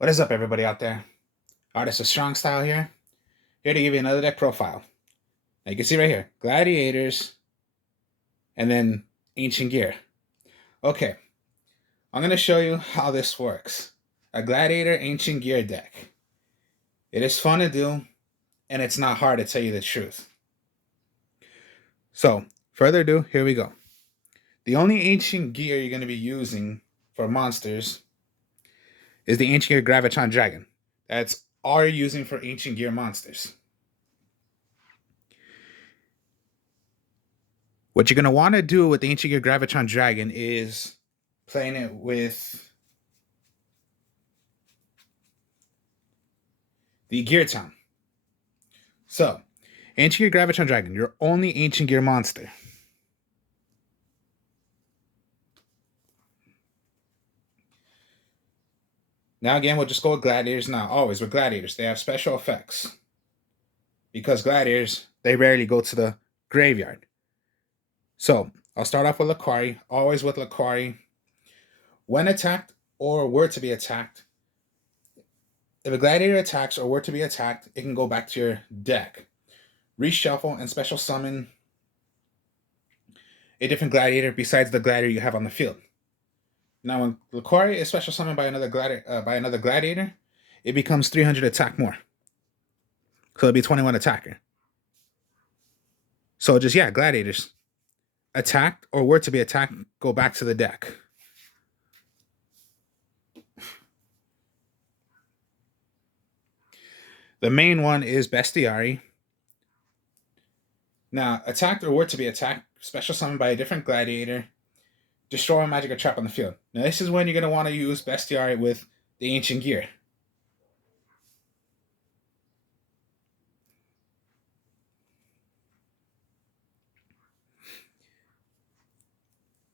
What is up, everybody out there? Artist of Strong Style here to give you another deck profile. Now you can see right here, gladiators, and then ancient gear. Okay, I'm going to show you how this works. A gladiator ancient gear deck. It is fun to do, and it's not hard to tell you the truth. So, further ado, here we go. The only ancient gear you're going to be using for monsters is the ancient gear Gravitron Dragon. That's all you're using for ancient gear monsters. What you're going to want to do with the Ancient Gear Gravitron Dragon is playing it with the Gear Town. So, Ancient Gear Gravitron Dragon, your only Ancient Gear monster. Now again, we'll just go with Gladiators now. Always with Gladiators, they have special effects. Because Gladiators, they rarely go to the graveyard. So, I'll start off with Laquari. Always with Laquari. When attacked or were to be attacked, if a gladiator attacks or were to be attacked, it can go back to your deck. Reshuffle and special summon a different gladiator besides the gladiator you have on the field. Now, when Laquari is special summoned by another gladiator, it becomes 300 attack more. So it'll be 21 attacker. So just, gladiators. Attacked or were to be attacked, go back to the deck. The main one is Bestiary. Now, attacked or were to be attacked, special summoned by a different gladiator, destroy a magic or trap on the field. Now, this is when you're going to want to use Bestiary with the Ancient Gear.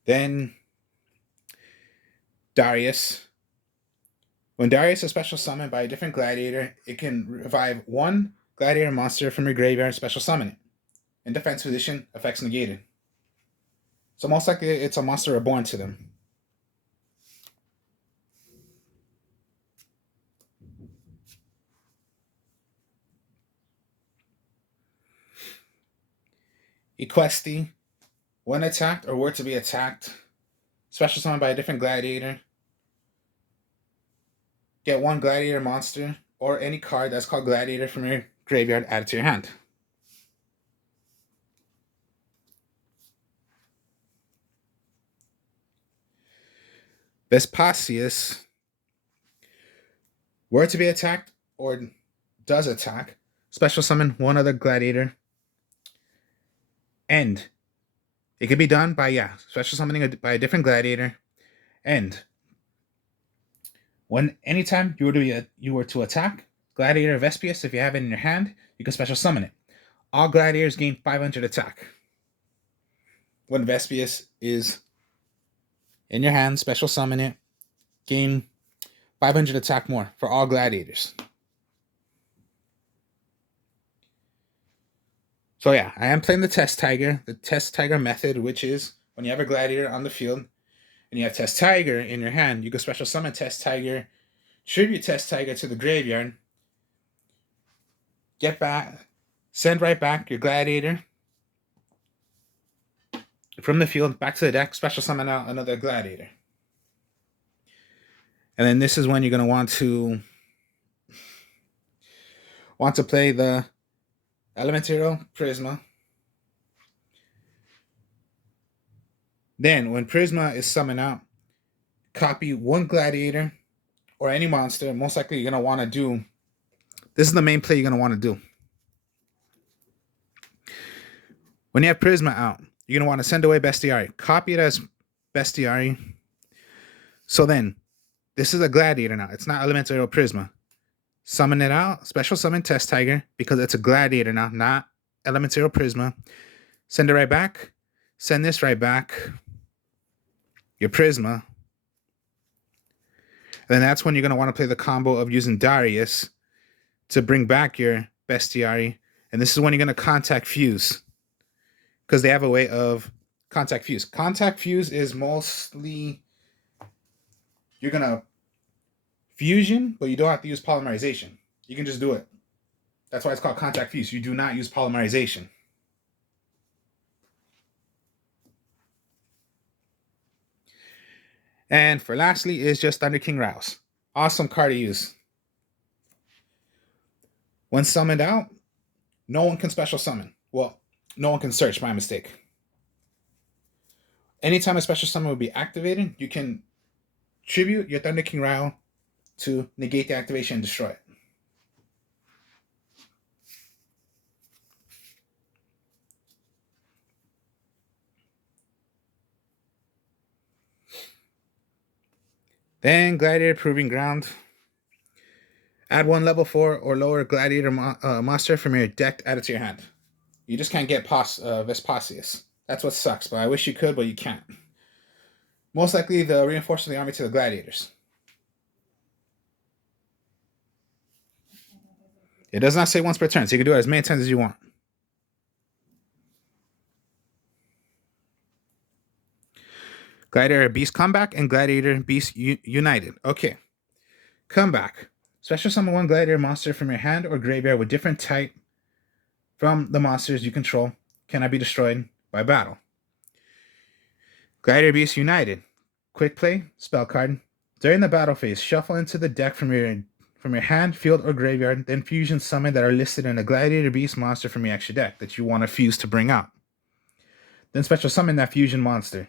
Then, Darius. When Darius is special summoned by a different gladiator, it can revive one gladiator monster from your graveyard and special summon it. In defense position, effects negated. So most likely it's a monster reborn to them. Equesti. When attacked or were to be attacked, special summoned by a different gladiator, get one gladiator monster or any card that's called gladiator from your graveyard added to your hand. Vespasius. Were to be attacked or does attack, special summon one other gladiator. End. It can be done by, special summoning by a different gladiator. End. Anytime you were to attack Gladiator Vespius, if you have it in your hand, you can special summon it. All gladiators gain 500 attack. When Vespius is in your hand, special summon it, gain 500 attack more for all gladiators. So I am playing the Test Tiger method, which is when you have a gladiator on the field and you have Test Tiger in your hand, you can special summon Test Tiger, tribute Test Tiger to the graveyard, send right back your gladiator from the field back to the deck, special summon out another gladiator. And then this is when you're going to want to play the Elemental Prisma. Then, when Prisma is summoned out, copy one gladiator or any monster. Most likely you're going to want to do, this is the main play you're going to want to do. When you have Prisma out, you're going to want to send away Bestiary. Copy it as Bestiary. So then, this is a gladiator now. It's not Elemental Prisma. Summon it out. Special summon Test Tiger because it's a gladiator now, not Elemental Prisma. Send it right back. Send this right back. Your Prisma. And then that's when you're going to want to play the combo of using Darius to bring back your Bestiary. And this is when you're going to contact Fuse. Because they have a way of contact Fuse. Contact Fuse is mostly, you're going to fusion, but you don't have to use polymerization. You can just do it. That's why it's called contact fuse. You do not use polymerization. And for lastly is just Thunder King Rouse. Awesome card to use. When summoned out, no one can special summon. Well, no one can search, my mistake. Anytime a special summon will be activated, you can tribute your Thunder King Rouse to negate the activation and destroy it. Then Gladiator Proving Ground. Add one level 4 or lower Gladiator monster from your deck added to your hand. You just can't get Vespasius. That's what sucks, but I wish you could, but you can't. Most likely the reinforcement of the army to the gladiators. It does not say once per turn, so you can do it as many times as you want. Gladiator Beast Comeback and Gladiator Beast United. Okay. Comeback. Special summon one Gladiator monster from your hand or graveyard with different type from the monsters you control. Cannot be destroyed by battle. Gladiator Beast United. Quick play, spell card. During the battle phase, shuffle into the deck from your hand, field, or graveyard, then fusion summon that are listed in a Gladiator Beast monster from your extra deck that you want to fuse to bring out. Then special summon that fusion monster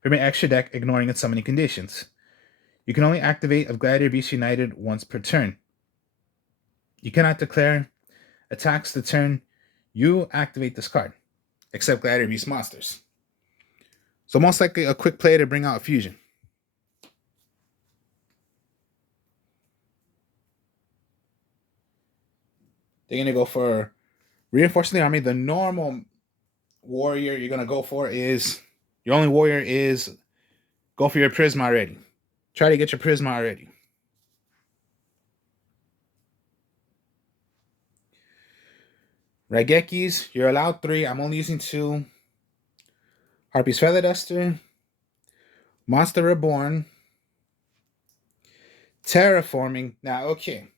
from your extra deck, ignoring its summoning conditions. You can only activate a Gladiator Beast United once per turn. You cannot declare attacks the turn you activate this card, except Gladiator Beast monsters. So most likely a quick play to bring out a fusion. They're going to go for reinforcing the army. The normal warrior you're going to go for is, your only warrior is, go for your Prisma already. Try to get your Prisma already. Raigekis, you're allowed 3. I'm only using 2. Harpy's Feather Duster. Monster Reborn. Terraforming. Now, okay.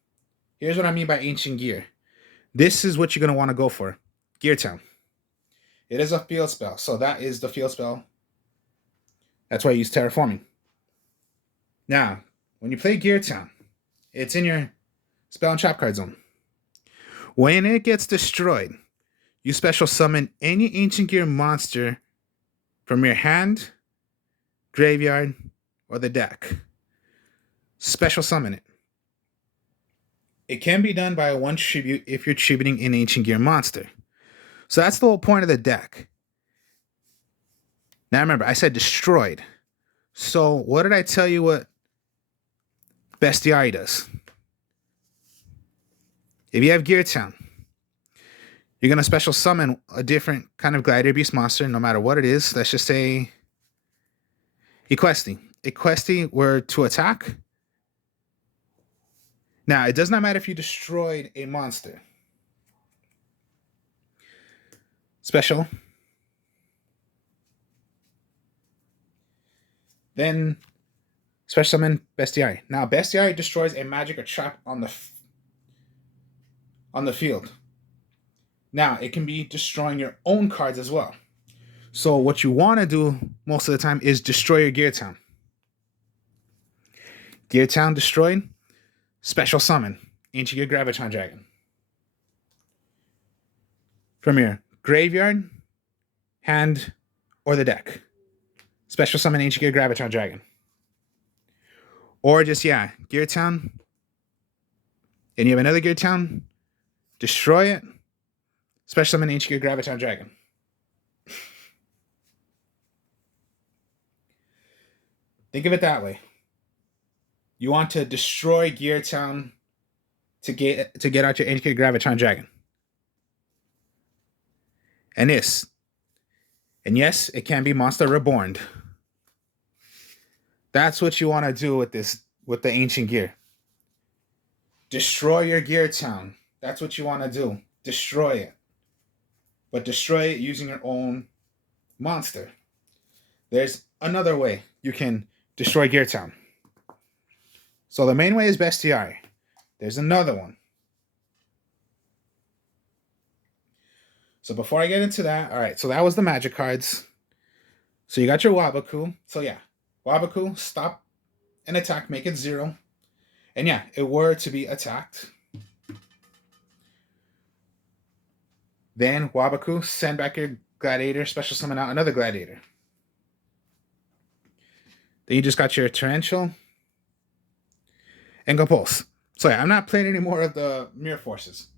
Here's what I mean by Ancient Gear. This is what you're going to want to go for. Gear Town. It is a field spell, so that is the field spell. That's why I use Terraforming. Now, when you play Gear Town, it's in your spell and trap card zone. When it gets destroyed, you special summon any Ancient Gear monster from your hand, graveyard, or the deck. Special summon it. It can be done by one tribute if you're tributing an Ancient Gear monster. So that's the whole point of the deck. Now remember, I said destroyed. So what did I tell you what Bestiari does? If you have Gear Town, you're going to special summon a different kind of Gladiator Beast monster, no matter what it is. Let's just say Equesti. Equesti were to attack. Now, it does not matter if you destroyed a monster. Special. Then special summon Bestiari. Now, Bestiari destroys a magic or trap on the field. Now, it can be destroying your own cards as well. So what you want to do most of the time is destroy your Gear Town. Gear Town destroyed. Special summon Ancient Gear Gravitron Dragon. From your graveyard, hand, or the deck. Special summon Ancient Gear Gravitron Dragon. Or just, Gear Town. And you have another Gear Town. Destroy it. Special summon Ancient Gear Gravitron Dragon. Think of it that way. You want to destroy Gear Town to get out your Ancient Gear Gravitron Dragon. And yes, it can be Monster Reborn. That's what you want to do with the Ancient Gear. Destroy your Gear Town. That's what you want to do. Destroy it. But destroy it using your own monster. There's another way you can destroy Gear Town. So the main way is bestiary. There's another one. So before I get into that, all right, so that was the magic cards. So you got your Wabaku. So yeah, Wabaku, stop an attack, make it 0. And yeah, it were to be attacked. Then Wabaku, send back your gladiator, special summon out another gladiator. Then you just got your torrential and compulse. So yeah, I'm not playing any more of the mirror forces.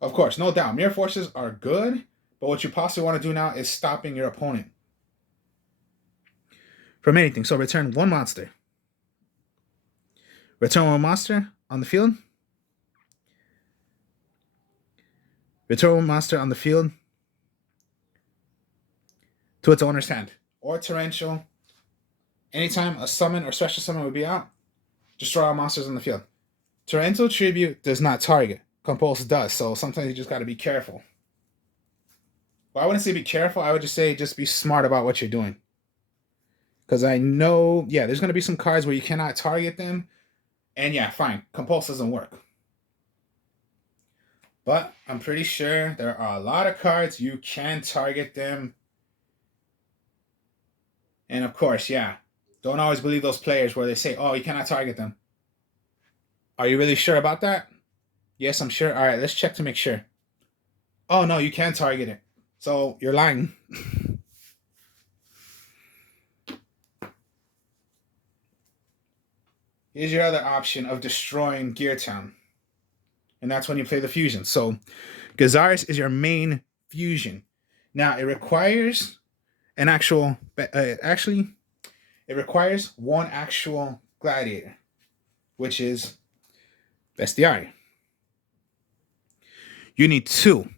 Of course, no doubt, mirror forces are good, but what you possibly want to do now is stopping your opponent from anything. So return one monster. Return one monster on the field. Return one monster on the field to its owner's hand. Or torrential. Anytime a summon or special summon would be out, destroy all monsters on the field. Torrential Tribute does not target. Compulse does, so sometimes you just got to be careful. Well, I wouldn't say be careful. I would just say just be smart about what you're doing. Because I know, yeah, there's going to be some cards where you cannot target them. And yeah, fine. Compulse doesn't work. But I'm pretty sure there are a lot of cards you can target them. And of course, yeah, don't always believe those players where they say, oh, you cannot target them. Are you really sure about that? Yes, I'm sure. All right, let's check to make sure. Oh, no, you can target it. So you're lying. Here's your other option of destroying Gear Town. And that's when you play the fusion. So Gazaris is your main fusion. Now, it requires an actual... actually, it requires one actual gladiator, which is Bestiari. You need 2.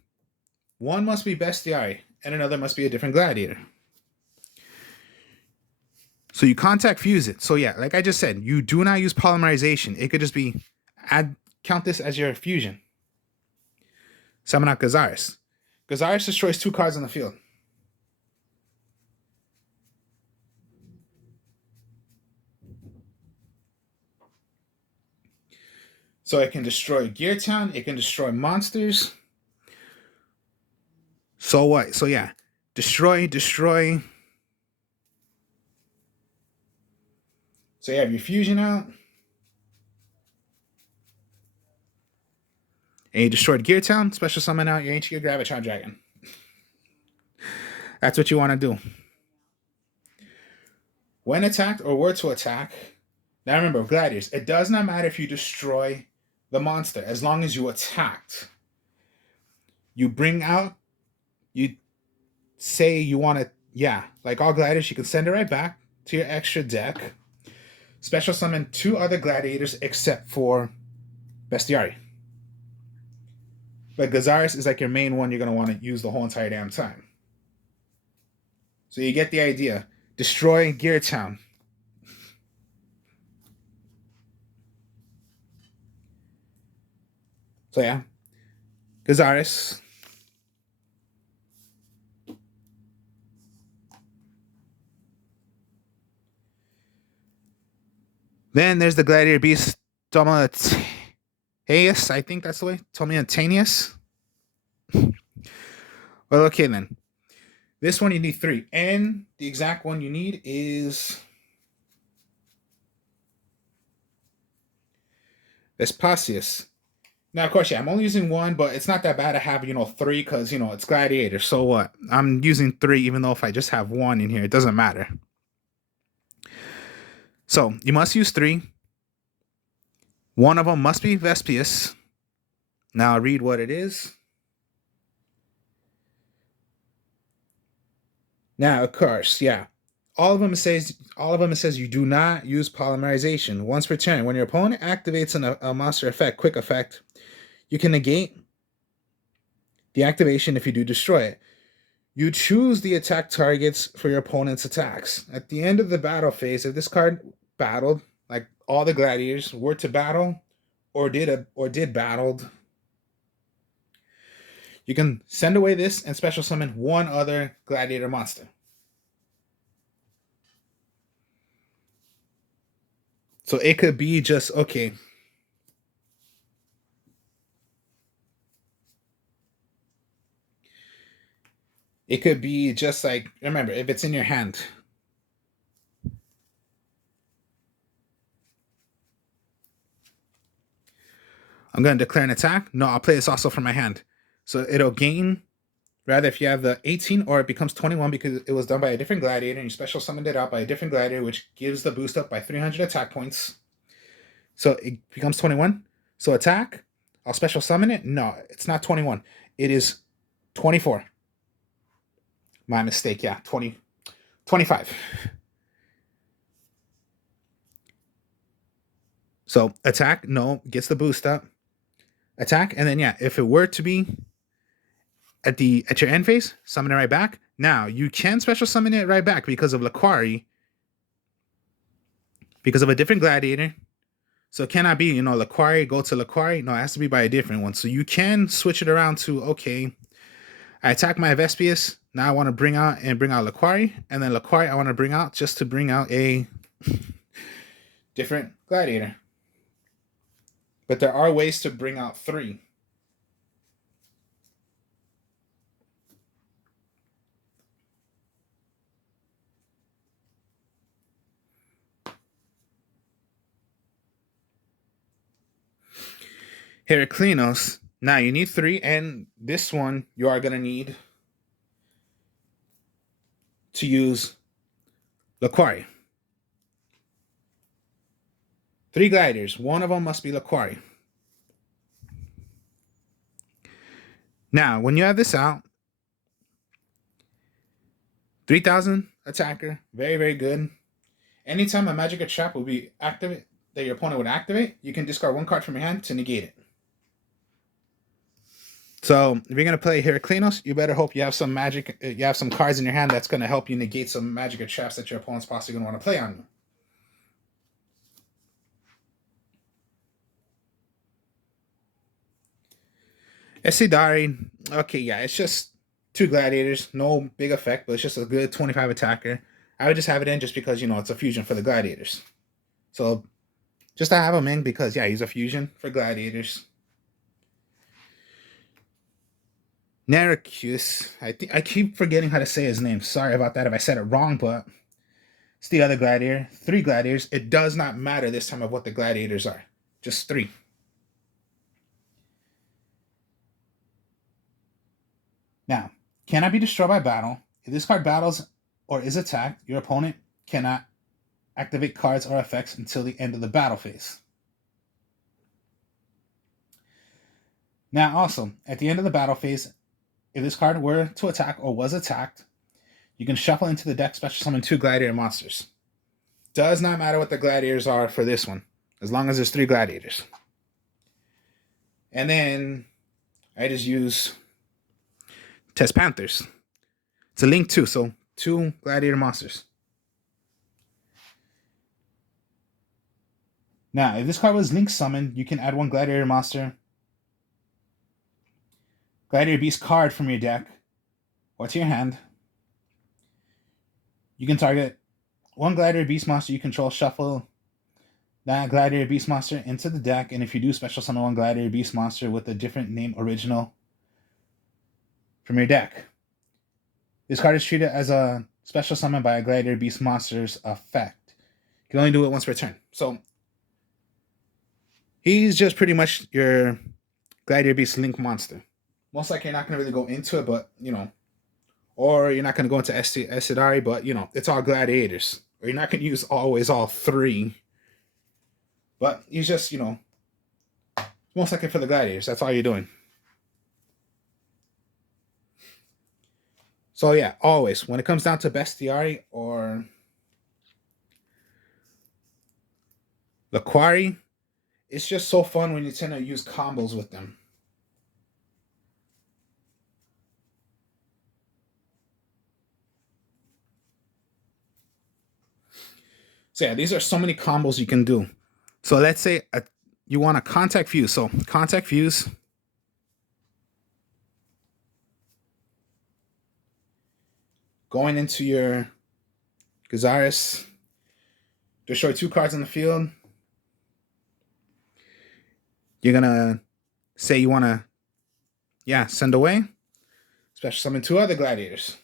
One must be Bestiari, and another must be a different gladiator. So you contact fuse it. So yeah, like I just said, you do not use polymerization. It could just be count this as your fusion. Summon out Gazaris. Gazaris destroys 2 cards on the field. So it can destroy Gear Town. It can destroy monsters. So what? So yeah, destroy. So you have your fusion out. And you destroyed Gear Town. Special summon out your Ancient Gravitron Dragon. That's what you want to do. When attacked or were to attack, now remember, Gladiators, it does not matter if you destroy the monster as long as you attacked. You bring out, you say you want to, yeah, like all Gladiators, you can send it right back to your extra deck. Special summon 2 other Gladiators except for Bestiari. But Gazaris is like your main one you're going to want to use the whole entire damn time. So you get the idea. Destroy Gear Town. So yeah. Gazaris. Then there's the Gladiator Beast Tomatanius. I think that's the way. Tomatanius. Well, okay then. This one you need 3. And the exact one you need is Vespasius. Now, of course, yeah, I'm only using 1, but it's not that bad to have, 3 because, it's Gladiator. So what? I'm using 3 even though if I just have 1 in here, it doesn't matter. So you must use 3. One of them must be Vespius. Now I'll read what it is. Now, of course, yeah. All of them says you do not use polymerization. Once per turn, when your opponent activates a monster effect, quick effect, you can negate the activation if you do destroy it. You choose the attack targets for your opponent's attacks. At the end of the battle phase, if this card battled, like all the gladiators were to battle or did battled, you can send away this and special summon 1 other gladiator monster. So it could be just, okay, it could be just like, remember, if it's in your hand, I'm going to declare an attack. No, I'll play this also from my hand. So it'll gain, rather, if you have the 18, or it becomes 21 because it was done by a different gladiator and you special summoned it out by a different gladiator, which gives the boost up by 300 attack points. So it becomes 21. So attack, I'll special summon it. No, it's not 21. It is 24. My mistake. Yeah, 25. So attack, no, gets the boost up. Attack, and then yeah, if it were to be at your end phase, summon it right back. Now you can special summon it right back because of Laquari, because of a different gladiator. So it cannot be, Laquari, go to Laquari. No, it has to be by a different one. So you can switch it around to, okay, I attack my Vespius. Now I want to bring out Laquari, and then Laquari I want to bring out just to bring out a different gladiator. But there are ways to bring out 3. Heraclinos. Now you need 3, and this one you are gonna need to use Laquari. 3 gladiators. One of them must be Laquari. Now, when you have this out, 3,000 attacker, very, very good. Anytime a magic or trap will be activated that your opponent would activate, you can discard 1 card from your hand to negate it. So if you're gonna play Heraclinos, you better hope you have some magic, you have some cards in your hand that's gonna help you negate some magic or traps that your opponent's possibly gonna want to play on you. Esidari, okay, yeah, it's just 2 gladiators, no big effect, but it's just a good 25 attacker. I would just have it in just because, it's a fusion for the gladiators. So just to have him in because, yeah, he's a fusion for gladiators. Naricus, I keep forgetting how to say his name. Sorry about that if I said it wrong, but it's the other gladiator. 3 gladiators. It does not matter this time of what the gladiators are. Just 3. Now, cannot be destroyed by battle. If this card battles or is attacked, your opponent cannot activate cards or effects until the end of the battle phase. Now, also, at the end of the battle phase, if this card were to attack or was attacked, you can shuffle into the deck special summon 2 gladiator monsters. Does not matter what the gladiators are for this one, as long as there's 3 gladiators. And then I just use Test Panthers. It's a link too, so 2 gladiator monsters. Now, if this card was link summoned, you can add 1 gladiator monster, gladiator beast card from your deck or to your hand. You can target 1 gladiator beast monster you control, shuffle that gladiator beast monster into the deck, and if you do, special summon 1 gladiator beast monster with a different name original from your deck. This card is treated as a special summon by a gladiator beast monster's effect. You can only do it once per turn. So he's just pretty much your gladiator beast link monster. Most likely you're not going to really go into it, but or you're not going to go into Esidari, but it's all gladiators. Or you're not going to use always all 3. But he's just, most likely for the gladiators. That's all you're doing. So yeah, always when it comes down to Bestiari or Laquari, it's just so fun when you tend to use combos with them. So yeah, these are so many combos you can do. So let's say you want a contact fuse. So contact fuse. Going into your Gazaris, destroy 2 cards on the field. You're gonna say you wanna, send away. Special summon two other gladiators.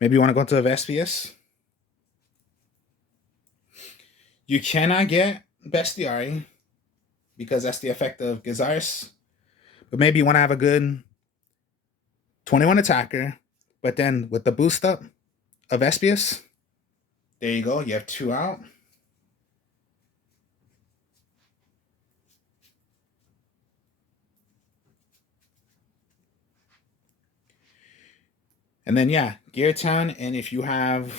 Maybe you want to go into the Vespius. You cannot get Bestiari because that's the effect of Gazaris. But maybe you want to have a good 21 attacker. But then with the boost up of Vespius, there you go. You have two out. And then, Gear Town. And if you have,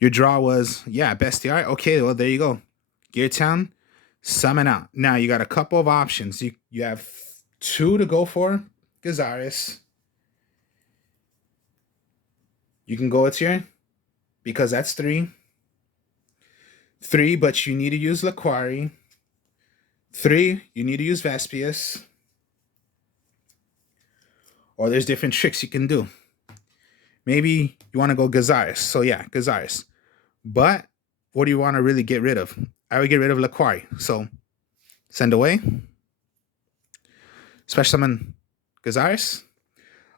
your draw was, Bestiari. Okay, well, there you go. Gear Town, summon out. Now you got a couple of options. You have two to go for Gazaris. You can go with here because that's three. Three, but you need to use Laquari. Three, you need to use Vespius. Or there's different tricks you can do. Maybe you want to go Gazaris. So Gazaris. But what do you want to really get rid of? I would get rid of Laquari. So send away. Special summon Gazaris.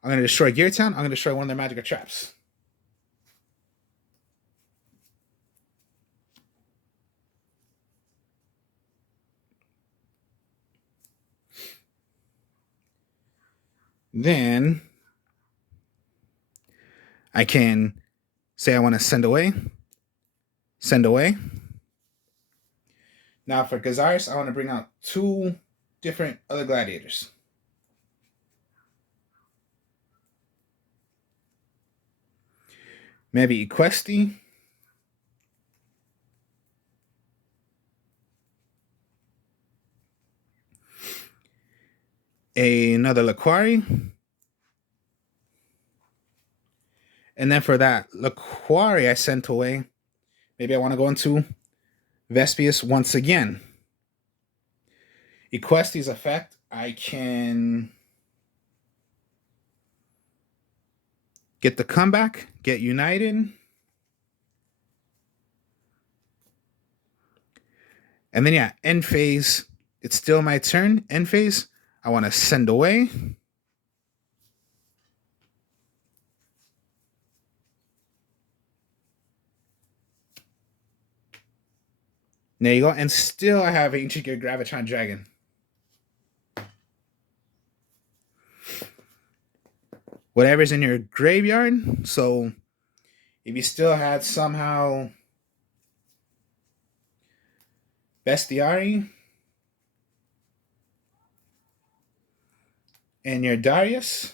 I'm going to destroy Gear Town. I'm going to destroy one of their magical traps. Then I can say I want to send away. Send away. Now for Gazaris, I want to bring out two different other gladiators. Maybe Equesti. Another Laquari. And then for that Laquari I sent away, maybe I want to go into Vespius once again. Equesti's effect, I can get the comeback, get united. And then end phase, it's still my turn. End phase, I want to send away. There you go. And still I have Ancient Gear Gravitron Dragon. Whatever's in your graveyard. So if you still had somehow Bestiari and your Darius,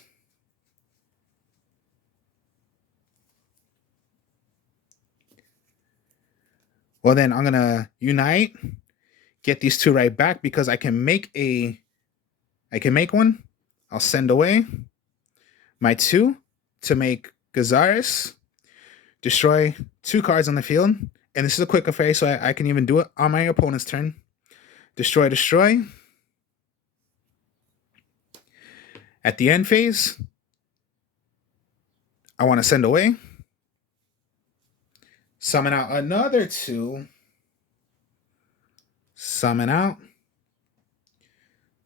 well then I'm gonna unite, get these two right back because I can make one. I'll send away my two to make Gazaris, destroy two cards on the field. And this is a quick affair, so I can even do it on my opponent's turn. Destroy, destroy. At the end phase, I want to send away. Summon out another two. Summon out.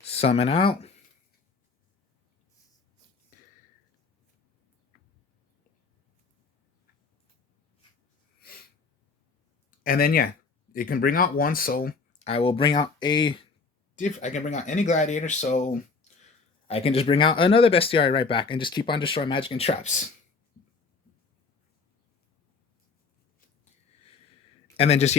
Summon out. And then it can bring out one, so I will bring out I can bring out any gladiator, so I can just bring out another bestiary right back and just keep on destroying magic and traps. And then just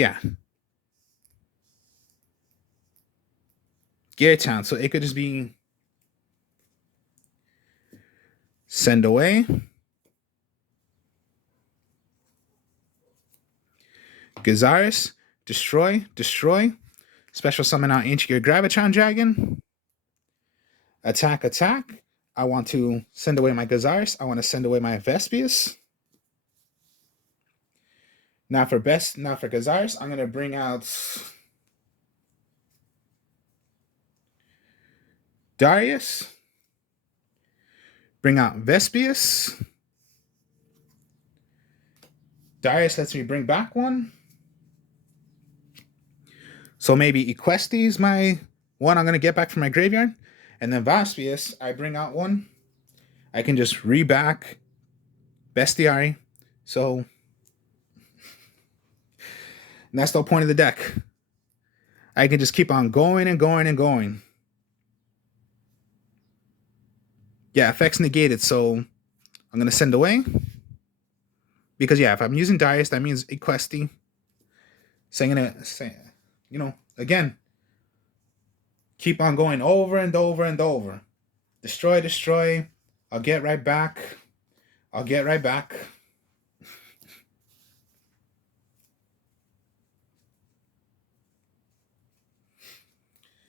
Gear Town. So it could just be send away. Gazaris, destroy, destroy. Special summon out Ancient Gear Gravitron Dragon. Attack, attack. I want to send away my Gazaris. I want to send away my Vespius. Now for Gazaris, I'm gonna bring out Darius. Bring out Vespius. Darius lets me bring back one. So maybe Equesti is my one I'm going to get back from my graveyard. And then Vespius, I bring out one. I can just reback Bestiary. So that's the whole point of the deck. I can just keep on going and going and going. Yeah, effects negated. So I'm going to send away. Because, yeah, if I'm using Darius, that means Equesti. So I'm going to say, you know, again, keep on going over and over and over. Destroy, destroy. I'll get right back. I'll get right back.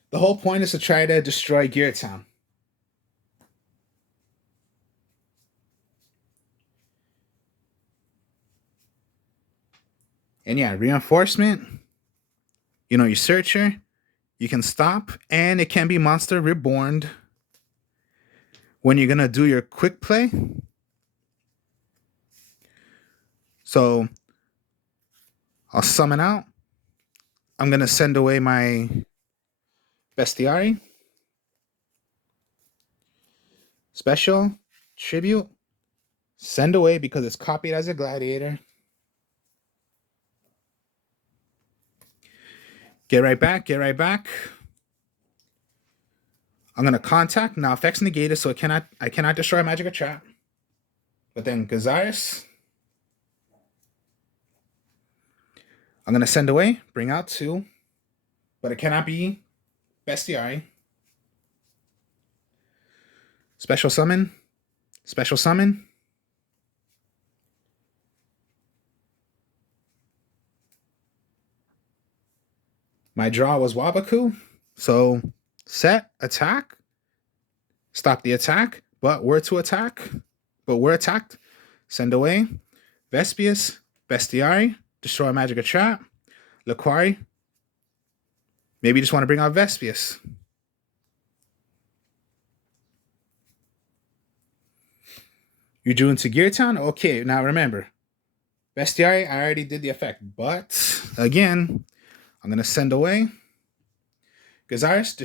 The whole point is to try to destroy Gear Town. And yeah, reinforcement. You know, your searcher. You can stop, and it can be monster reborn when you're gonna do your quick play. So I'll summon out. I'm gonna send away my Bestiary. Special, tribute, send away because it's copied as a gladiator. Get right back, get right back. I'm gonna contact. Now effects negated, so I cannot destroy magic or trap. But then Gazaris. I'm gonna send away, bring out 2. But it cannot be Bestiary. Special summon. Special summon. My draw was Wabaku. So set, attack. Stop the attack. But we're to attack. But we're attacked. Send away. Vespius. Bestiary. Destroy magic or trap. Laquari. Maybe you just want to bring out Vespius. You drew into Gear Town? Okay, now remember. Bestiary, I already did the effect. But, again, I'm going to send away. Gazaris,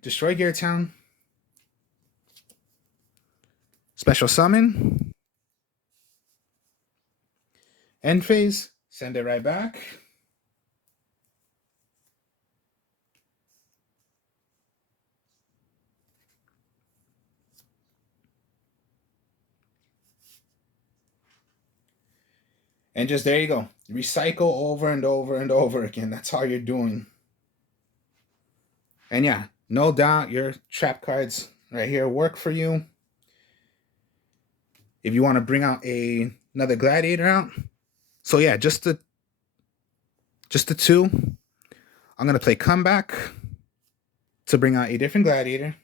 destroy Gear Town. Special summon. End phase, send it right back. And just there you go. Recycle over and over and over again. That's all you're doing. And yeah, no doubt your trap cards right here work for you. If you want to bring out another gladiator out. So yeah, just the 2. I'm going to play comeback to bring out a different gladiator.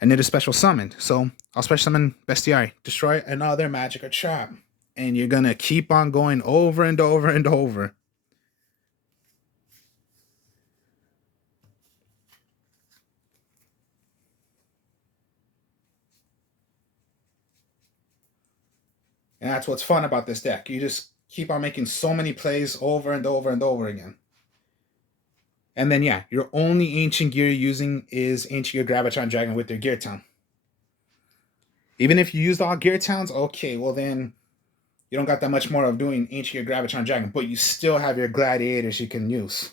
And then a special summon. So I'll special summon Bestiary. Destroy another magic or trap. And you're going to keep on going over and over and over. And that's what's fun about this deck. You just keep on making so many plays over and over and over again. And then, yeah, your only Ancient Gear you're using is Ancient Gear Gravitron Dragon with your Gear Town. Even if you used all Gear Towns, okay, well then you don't got that much more of doing Ancient Gear Gravitron Dragon, but you still have your gladiators you can use.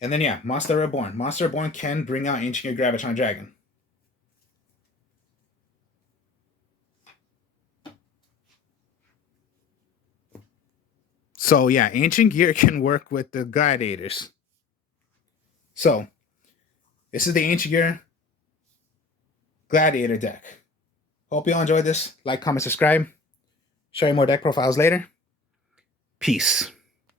And then, yeah, Monster Reborn. Monster Reborn can bring out Ancient Gear Gravitron Dragon. So, yeah, Ancient Gear can work with the gladiators. So, this is the Ancient Gear Gladiator deck. Hope you all enjoyed this. Like, comment, subscribe. Show you more deck profiles later. Peace.